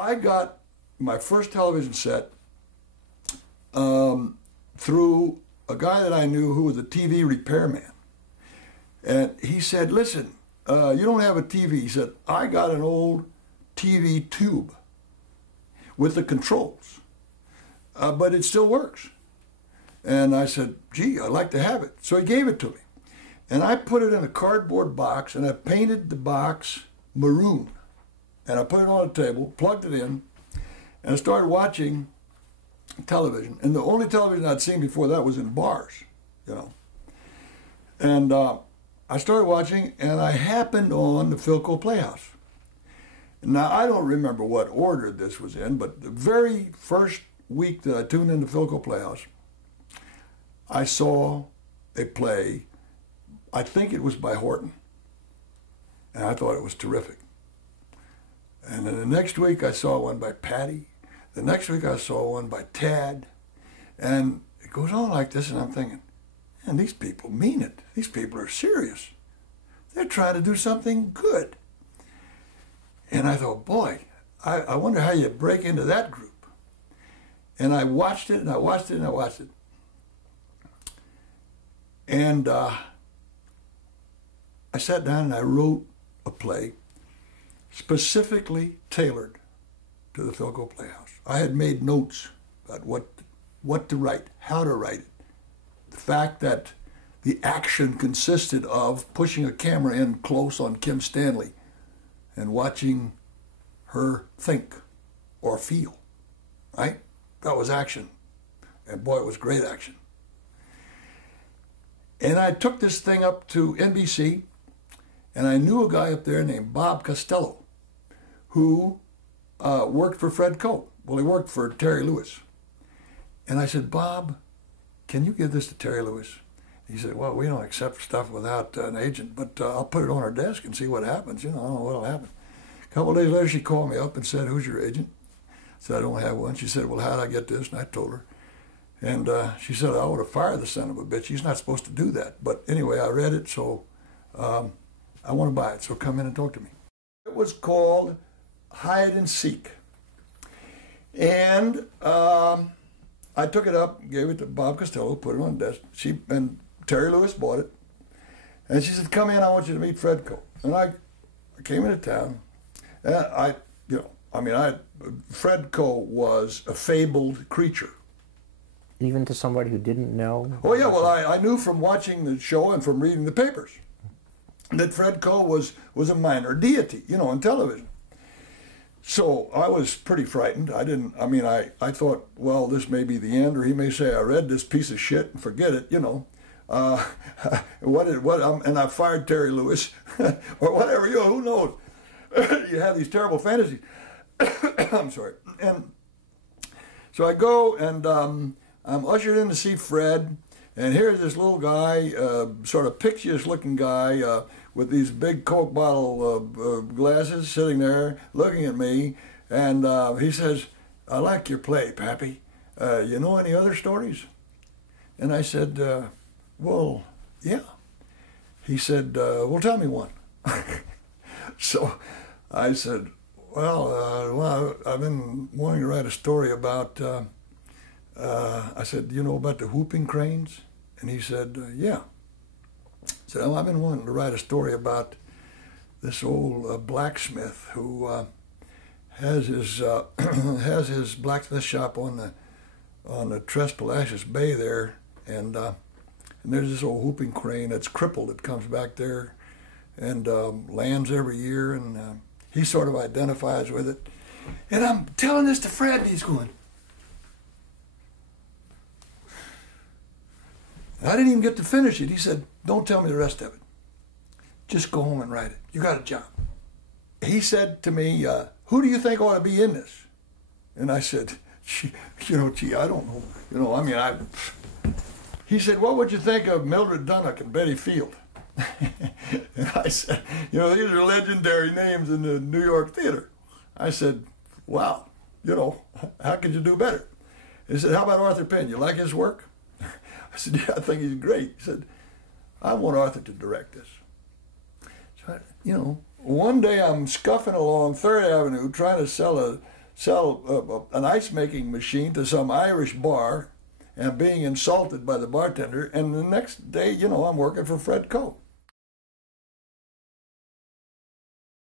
I got my first television set through a guy that I knew who was a TV repairman. And he said, listen, you don't have a TV. He said, I got an old TV tube with the controls, but it still works. And I said, gee, I'd like to have it. So he gave it to me. And I put it in a cardboard box, and I painted the box maroon. And I put it on a table, plugged it in, and I started watching television. And the only television I'd seen before that was in bars, you know. And I started watching, and I happened on the Philco Playhouse. Now, I don't remember what order this was in, but the very first week that I tuned into Philco Playhouse, I saw a play, I think it was by Horton, and I thought it was terrific. And then the next week I saw one by Patty. The next week I saw one by Tad. And it goes on like this, and I'm thinking, man, these people mean it. These people are serious. They're trying to do something good. And I thought, boy, I wonder how you break into that group. And I watched it, and I watched it, and I watched it. And I sat down and I wrote a play specifically tailored to the Philco Playhouse. I had made notes about what to write, how to write it. The fact that the action consisted of pushing a camera in close on Kim Stanley and watching her think or feel, right? That was action. And boy, it was great action. And I took this thing up to NBC, and I knew a guy up there named Bob Costello, who worked for Fred Coe. Well, he worked for Terry Lewis. And I said, Bob, can you give this to Terry Lewis? He said, well, we don't accept stuff without an agent, but I'll put it on her desk and see what happens. You know, I don't know what'll happen. A couple of days later, she called me up and said, who's your agent? I said, I don't have one. She said, well, how did I get this? And I told her. And she said, I would have fired the son of a bitch. He's not supposed to do that. But anyway, I read it, so I want to buy it, so come in and talk to me. It was called Hide and Seek. And I took it up, gave it to Bob Costello, put it on the desk. And Terry Lewis bought it. And she said, come in, I want you to meet Fred Coe. And I came into town. And Fred Coe was a fabled creature. Even to somebody who didn't know? Oh, yeah, well, I knew from watching the show and from reading the papers that Fred Coe was a minor deity, you know, on television. So I was pretty frightened. I thought, well, this may be the end, or he may say, I read this piece of shit and forget it, you know. And I fired Terry Lewis, or whatever, you know, who knows? You have these terrible fantasies. I'm sorry. And so I go, and I'm ushered in to see Fred, and here's this little guy, sort of picturesque-looking guy with these big Coke bottle glasses sitting there looking at me, and he says, I like your play, Pappy. You know any other stories? And I said, well, yeah. He said, well, tell me one. So I said, well, I've been wanting to write a story about, I said, you know about the whooping cranes? And he said, yeah. I said, I've been wanting to write a story about this old blacksmith who has his has his blacksmith shop on the Tres Palacios Bay there, and there's this old whooping crane that's crippled. It comes back there and lands every year, and he sort of identifies with it. And I'm telling this to Fred, and he's going, I didn't even get to finish it. He said, don't tell me the rest of it. Just go home and write it. You got a job. He said to me, who do you think ought to be in this? And I said, gee, I don't know. He said, what would you think of Mildred Dunnock and Betty Field? And I said, these are legendary names in the New York theater. I said, wow, how could you do better? He said, how about Arthur Penn? You like his work? I said, yeah, I think he's great. He said, I want Arthur to direct this. So, one day I'm scuffing along 3rd Avenue trying to sell sell an ice making machine to some Irish bar and being insulted by the bartender. And the next day, I'm working for Fred Coe.